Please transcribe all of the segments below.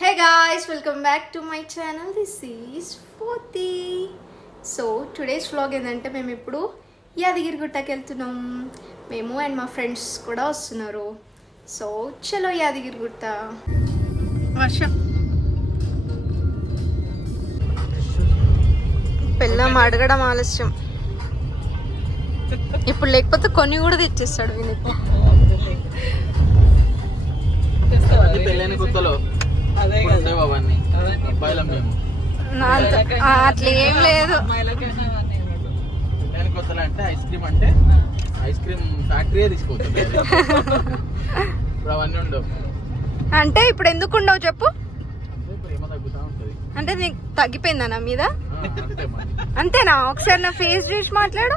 Hey guys, welcome back to my channel. This is Poti. So today's vlog ఏంటంటే మేము ఇప్పుడు యాదగిరిగుట్టకి వెళ్తున్నాం. మేము అండ్ మా ఫ్రెండ్స్ కూడా వస్తున్నారు. సో చలో యాదగిరిగుట్ట. వర్షం పెళ్ళం అడగడం ఆలస్యం. ఇప్పుడు లేకపోతే కొన్ని కూడా తెచ్చేస్తాడు వీనికి. అట్లా ఏం లేదు. అంటే ఐస్ క్రీమ్ అంటే ఐస్ క్రీమ్ ఫ్యాక్టరీ తీసుకోవచ్చు. ఇప్పుడు అవన్నీ ఉండవు. అంటే ఇప్పుడు ఎందుకు ఉండవు చెప్పు. అంటే నీకు తగ్గిపోయిందా నా మీద? అంతేనా? ఒకసారి నా ఫేస్ చూసి మాట్లాడు.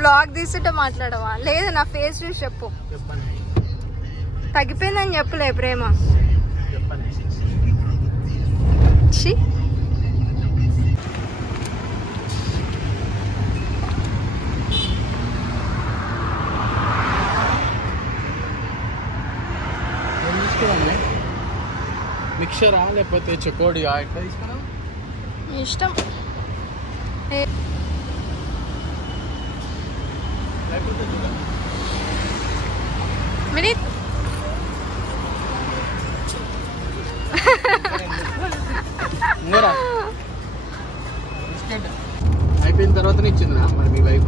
వ్లాగ్ తీసుంటే మాట్లాడవా? లేదు, నా ఫేస్ చూసి చెప్పు. తగ్గిపోయిందని చెప్పులే ప్రేమ. మిక్చరా లేకపోతే చకోడియా ఎట్లా తీసుకున్నా ఇష్టం. మినిట్ అయిపోయిన తర్వాత ఇచ్చిందా మరి మీ వైఫ్?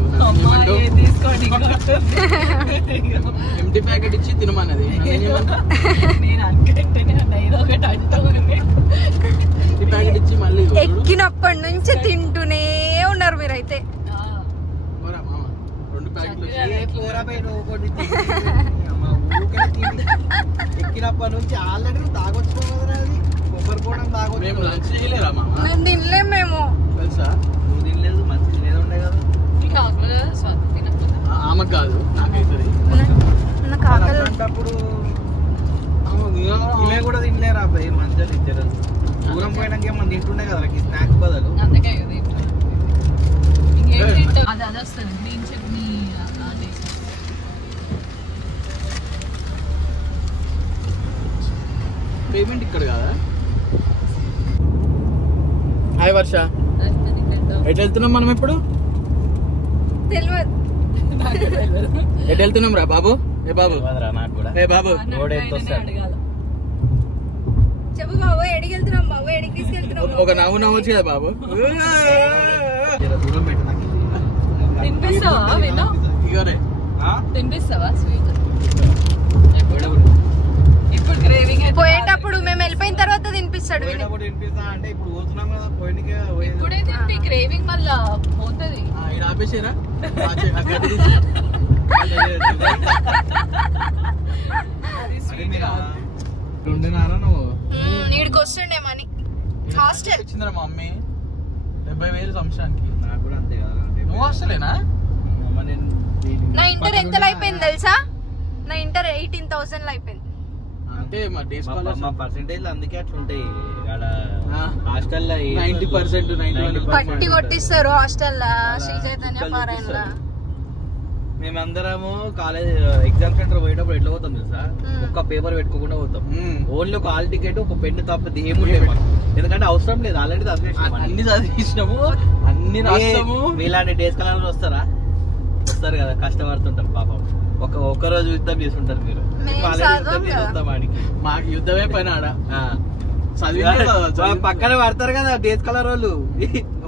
ఎంటీ ప్యాకెట్ ఇచ్చి తినమన్నది. ప్యాకెట్ ఇచ్చి మళ్ళీ ఎక్కినప్పటి నుంచి తింటూనే ఉన్నారు మీరైతే. 2 ప్యాకెట్లు ఎక్కినప్పటి నుంచి ఆల్రెడీ తాగొచ్చు. మేము లంచ్ చేయలేరా మామ? మేము తినలేము. మేము తెలుసా? నువ్వు తినలేదు, మంచి తినేది ఉండే కదా. ఆమెకు కాదు, నాకైతే నాకు ఆకలి. అప్పుడు ఇవే కూడా తినలేరు అబ్బాయి. మంచిగా తింటారు. దూరం పోయినాక ఏమన్నా తింటుండే కదా స్నాక్స్ బదులు. పేమెంట్ ఇక్కడ కాదా? హాయ్ వర్ష, ఎటు వెళ్తున్నాం మనం ఇప్పుడు? తెలియదు. ఎటు వెళ్తున్నాం రా బాబు? ఏ బాబు నాకు కూడా ఏ బాబు చెప్పు బాబు. ఎడికి వెళ్తున్నాం బాబు? ఎడికి తీసుకెళ్తున్నాం? ఒక నవ్వు నవ్వచ్చు కదా బాబు. దూరం పెట్టు నాకు. ఇగోరే పోయేటప్పుడు మేము వెళ్ళిపోయిన తర్వాత తినిపిస్తాడు. అంటే ఇప్పుడు పోతున్నాం కదా, పోయినకే ఇప్పుడే తింపి క్రేవింగ్ మళ్ళా పోతుంది. ఇక్కడ ఆపేసారా? నీడికి వస్తుండే మనీ. హాస్టల్ వచ్చిందిరా మా మమ్మీ 70,000 సంవత్సరానికి. నాకు కూడా అంతే కదా. నువ్వు హాస్టలేనా? నా ఇంటర్ ఎంతలో అయిపోయింది తెలుసా? నా ఇంటర్ 18,000 అయిపోయింది. అంటే మా డేస్ మా పర్సెంటేజ్ అందుకే అట్లా ఉంటాయి. హాస్టల్లో 90% పట్టి కొట్టిస్తారు హాస్టల్. శ్రీ చైతన్య పారాయణ. మేమందరము కాలేజ్ ఎగ్జామ్ సెంటర్ పోయేటప్పుడు ఎట్లా పోతాం తెలుసా? ఒక్క పేపర్ పెట్టుకోకుండా పోతాం. ఓన్లీ ఒక హాల్ టికెట్, ఒక పెన్ను తప్ప ఏముండే. ఎందుకంటే అవసరం లేదు, ఆల్రెడీ అన్ని చదివించినాము, అన్ని రాస్తాము. మీలాంటి డేస్ కలర్ వస్తారా? వస్తారు కదా, కష్టపడుతుంటాం పాపం. ఒక రోజు యుద్ధం చేస్తుంటారు మీరు. మాకు యుద్ధమే పైన ఆడ పక్కన పడతారు కదా డేస్ కలర్ వాళ్ళు.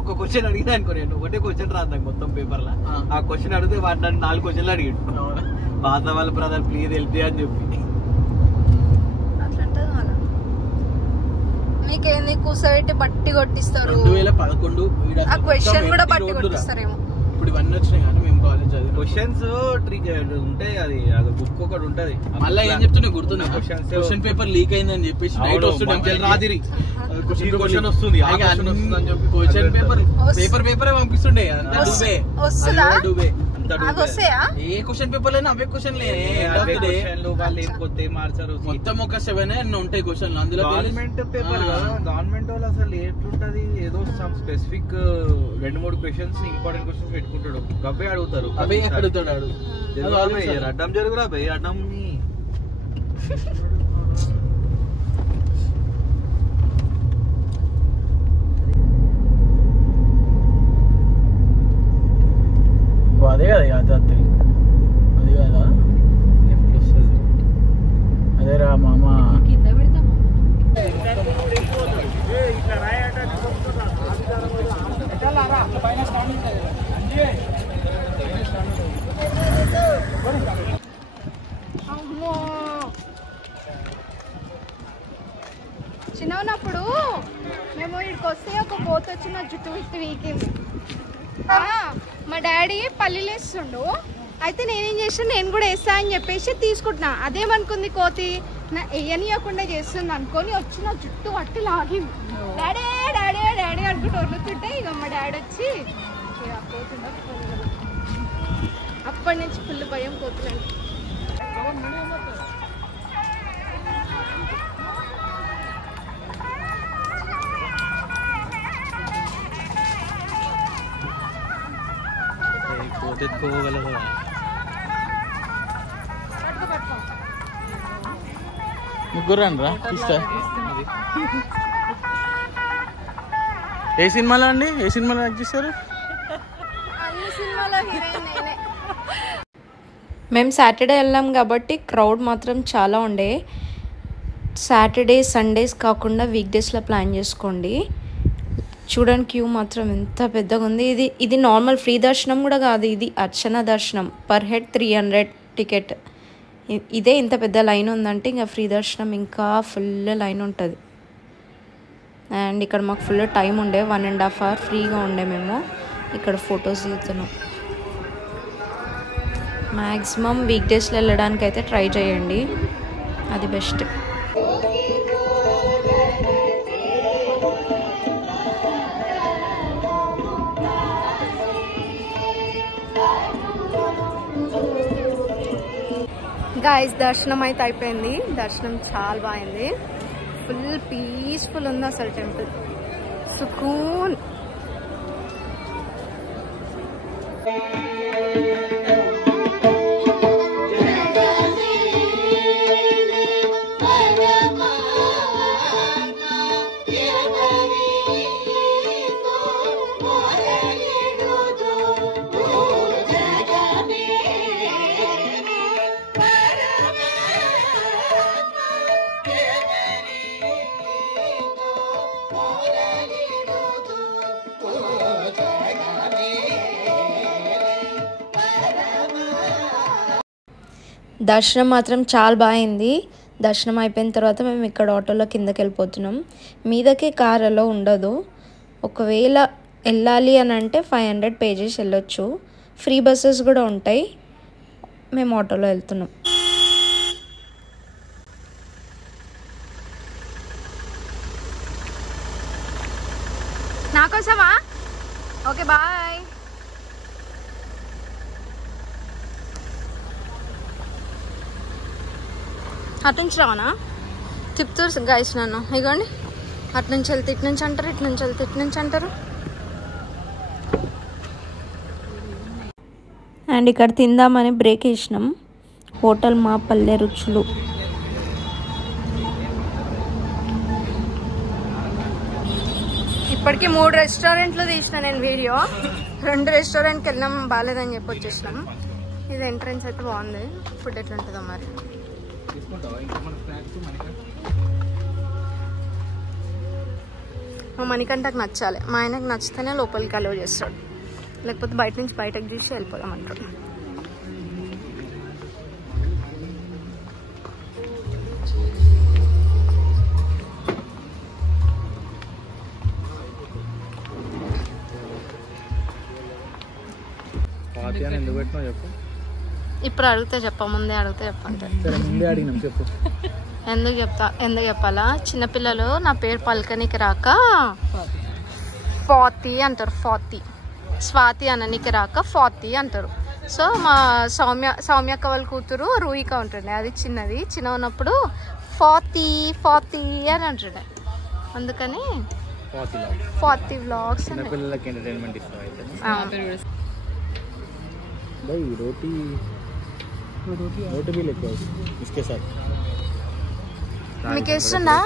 ఒక క్వశ్చన్ అడిగినా అనుకో, నేను ఒకటే క్వశ్చన్ రాదు మొత్తం పేపర్ లా. ఆ క్వశ్చన్ అడిగితే వాటి 4 క్వశ్చన్లు అడిగాడు. పాత వాళ్ళ బ్రదర్ ప్లీజ్ హెల్ప్ అని చెప్పి. మీకేంది కూర్చోబెట్టి బట్టి కొట్టిస్తారు. 2011 ఆ క్వశ్చన్ కూడా బట్టి కొట్టిస్తారేమో. ఇప్పుడు ఇవన్నీ వచ్చినాయి కానీ మేము కాలేజ్ చదివి క్వశ్చన్స్ ఉంటాయి. అది బుక్ ఒకటి ఉంటది. మళ్ళీ ఏం చెప్తున్నా గుర్తున్నా? క్వశ్చన్ పేపర్ లీక్ అయిందని చెప్పేసి రాత్రి క్వశ్చన్ వస్తుంది క్వశ్చన్ పేపర్ పంపిస్తుండే. ఏ క్వశ్చన్ పేపర్ అయినా అవే క్వశ్చన్ మొత్తం ఒక 7 ఉంటాయి క్వశ్చన్లు. అందులో గవర్నమెంట్ పేపర్ గవర్నమెంట్ వాళ్ళు అసలు ఎట్లుంటది, ఏదో some specific 2-3 questions important questions పెట్టుకుంటాడు. అవే అడుగుతారు. అవే అడుగుతాడు. అడ్డం జరుగురా భయ్, అడ్డం అదే కదా యాదాద్రి, అది కదా లెఫ్ట్ వస్తుంది. అదేరా మామ. కింద పెడతామా చిన్న ఉన్నప్పుడు మేము ఇక్కడికి వస్తే ఒక కోత వచ్చి నా జుట్టు విట్టి వీకింది. మా డాడీ పల్లీలు వేస్తుండు, అయితే నేనేం చేసాను, నేను కూడా వేస్తా అని చెప్పేసి తీసుకుంటున్నా. అదేమనుకుంది కోతి వేయనీయకుండా చేస్తుంది అనుకొని వచ్చి నా జుట్టు పట్టి లాగింది. డాడీ డాడీ డాడీ అనుకుంటూ వదులుతుంటే ఇక మా డాడీ వచ్చి ఇక కోతుండ. అప్పటి నుంచి ఫుల్ భయం కోతులండి. ముగ్గురు రా ఇస్తా. ఏ సినిమాలో అండి, ఏ సినిమాలో యాక్ట్ చేశారు? అన్ని సినిమాలో హీరోయిన్ నేనే. మేము సాటర్డే వెళ్ళాం కాబట్టి క్రౌడ్ మాత్రం చాలా ఉండే. సాటర్డే సండేస్ కాకుండా వీక్ డేస్లో ప్లాన్ చేసుకోండి. చూడండి క్యూ మాత్రం ఎంత పెద్దగా ఉంది. ఇది నార్మల్ ఫ్రీ దర్శనం కూడా కాదు, ఇది అర్చన దర్శనం. Per head 300 ticket. ఇదే ఇంత పెద్ద లైన్ ఉందంటే ఇంకా ఫ్రీ దర్శనం ఇంకా ఫుల్ లైన్ ఉంటుంది. అండ్ ఇక్కడ మాకు ఫుల్ టైం ఉండే, 1.5 hour ఫ్రీగా ఉండే. మేము ఇక్కడ ఫొటోస్ దిగుతున్నాం. మ్యాక్సిమం వీక్ డేస్లో వెళ్ళడానికి అయితే ట్రై చేయండి, అది బెస్ట్. గాయస్ దర్శనం అయితే అయిపోయింది. దర్శనం చాలా బాగుంది, ఫుల్ పీస్ఫుల్ ఉంది అసలు టెంపుల్, సుకూన్. దర్శనం మాత్రం చాలా బాగుంది. దర్శనం అయిపోయిన తర్వాత మేము ఇక్కడ ఆటోలో కిందకి వెళ్ళిపోతున్నాం. మీదకి కార్ అలో ఉండదు. ఒకవేళ వెళ్ళాలి అని అంటే 500 పే చేసి వెళ్ళొచ్చు. ఫ్రీ బస్సెస్ కూడా ఉంటాయి. మేము ఆటోలో వెళ్తున్నాం. నాకోసమా? Okay bye. అటు నుంచి రావనా? తిప్పుతారు గైస్ నన్ను. ఇగోండి, అటు నుంచి వెళ్తే ఇటు నుంచి అంటారు, ఇటు నుంచి వెళ్తే ఇటు నుంచి అంటారు. అండ్ ఇక్కడ తిందామని బ్రేక్ వేసినాం. హోటల్ మా పల్లె రుచులు. ఇప్పటికి 3 రెస్టారెంట్లు తీసిన నేను వీడియో. 2 రెస్టారెంట్కి వెళ్ళాం, బాగాలేదని చెప్పి వచ్చేసినాం. ఇది ఎంట్రన్స్ అయితే బాగుంది. ఫుడ్ ఎట్లా ఉంటుందో మరి. మా మణికంటకు నచ్చాలి, మా ఆయనకు నచ్చితేనే లోపలికి అలౌ చేస్తాడు, లేకపోతే బయట నుంచి బయటకు తీసి వెళ్ళిపోదామంటాడు. ఇప్పుడు అడిగితే చెప్పా, ముందే అడిగితే చెప్పంటే ఎందుకు చెప్పాలా? చిన్నపిల్లలు నా పేరు పలకనికి రాక ఫాతి అంటారు, ఫాతి. స్వాతి అననికి రాక ఫాతి అంటారు. సో మా సౌమ్యక్క వాళ్ళ కూతురు రూయిక ఉంటుండే, అది చిన్న ఉన్నప్పుడు ఫాతి ఫాతి అని అంటుండే. అందుకని ఫాతి వ్లాగ్స్. रोटी भी लेके आओ इसके साथ. మీకు వేస్తున్నా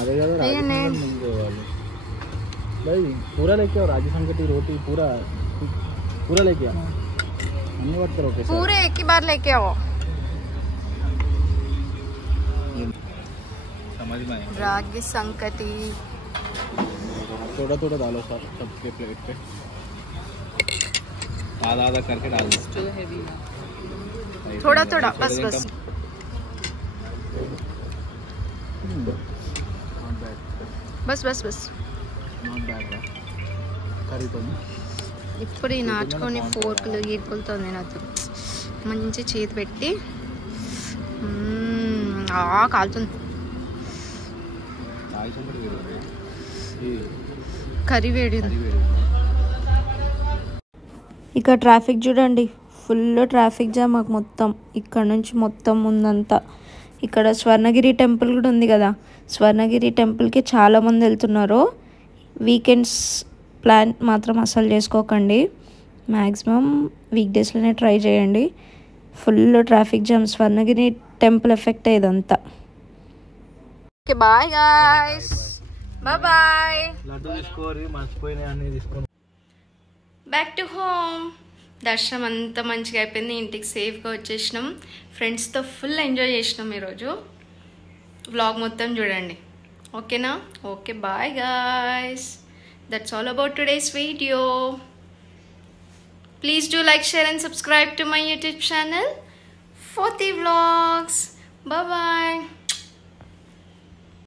అదే కదా వేయండి. भाई पूरा लेके आओ राजस्थान की रोटी पूरा लेके आओ अन्नी बात करो कैसे पूरे एक ही बार लेके आओ. समझ में आया रागी संकटी थोड़ा थोड़ा डालो सबके प्लेट पे आधा आधा करके डाल दो थोड़ा थोड़ा बस बस. बस बस बस. నాట్ బ్యాడ్ కర్రీతో ఇప్పుడు ఈ నాటుకొని ఫోర్కులు గీర్కులతోంది నాకు మంచి చేతి పెట్టి కాలుతుంది కర్రీ వేడి. ఇక ట్రాఫిక్ చూడండి, ఫుల్ ట్రాఫిక్ జామ్ మాకు మొత్తం ఇక్కడ నుంచి మొత్తం ముందంతా. ఇక్కడ స్వర్ణగిరి టెంపుల్ కూడా ఉంది కదా, స్వర్ణగిరి టెంపుల్కి చాలామంది వెళ్తున్నారు. వీకెండ్స్ ప్లాన్ మాత్రం అసలు చేసుకోకండి, మ్యాక్సిమం వీక్ డేస్లోనే ట్రై చేయండి. Full traffic jam, Swarnagiri temple effect ఇదంతా. Okay bye guys, bye bye. Laddu తీసుకోరి మర్చిపోయినాయి అన్ని తీసుకోండి. Back to home. దర్శనం అంతా మంచిగా అయిపోయింది, ఇంటికి సేఫ్గా వచ్చేసినాం. ఫ్రెండ్స్తో ఫుల్ ఎంజాయ్ చేసినాం ఈరోజు. వ్లాగ్ మొత్తం చూడండి, ఓకేనా? Okay bye guys, that's all about today's video. Please do like, share and subscribe to my YouTube channel Foti Vlogs. Bye bye.